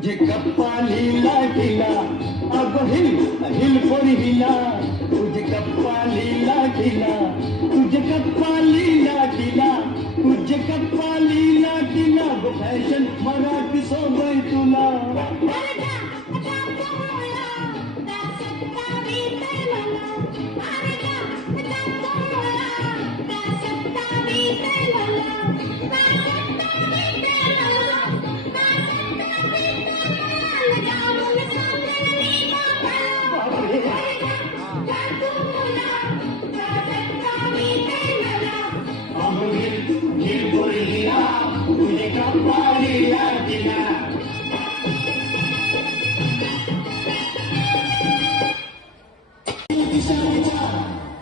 तुझे कपालीला ढिला अब हिल हिल पोरी हिला तुझे कपालीला ढिला तुझे कपालीला ढिला तुझे कपालीला ढिला फॅशन मराठी सोबय तुला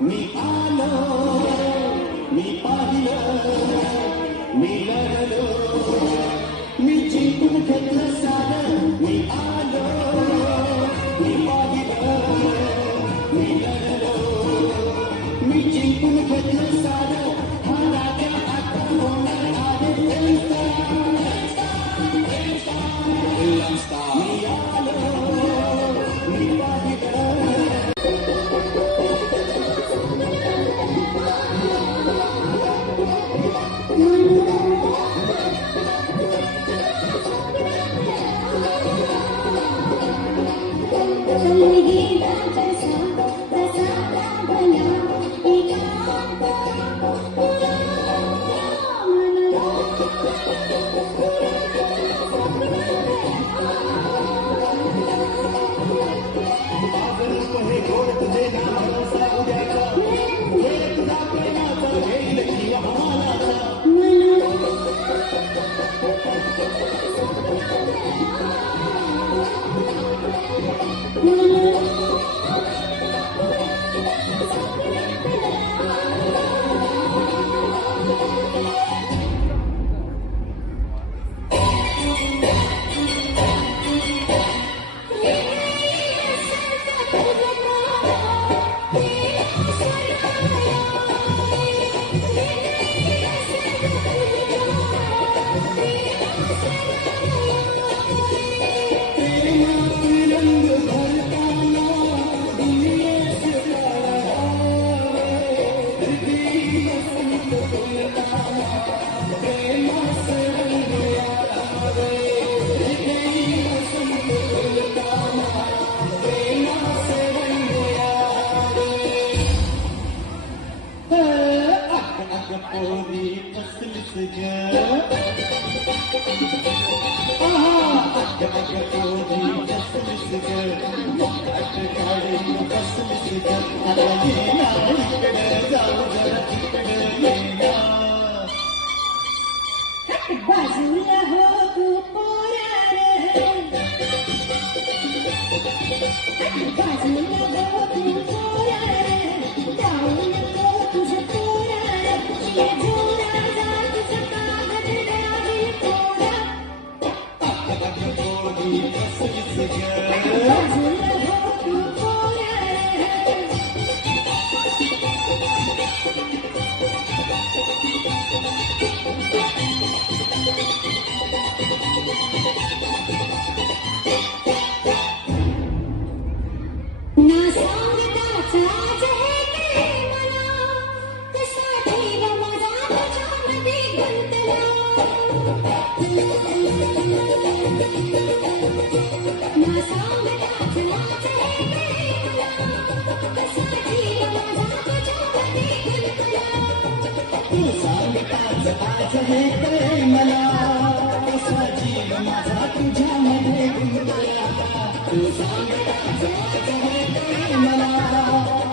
मी आलो मी पाहिलं मी लढलो मी जिंकून घेतलं सारं मी आलो मी पाहिलं मी लढलो मी जिंकून घेतलं सारं हा राजा आता होणार आहे मी आलो मी पाहिलं बाजूला हो तू पोरा बाजूला हो तू पोरा जाऊ नको तुझं पोरा ये झोला जा तुझं कागद राहील पोरा बाजूला हो तू पोरा मला कसा जीव माझा तुझ्यामध्ये गुंतला तू सांग मला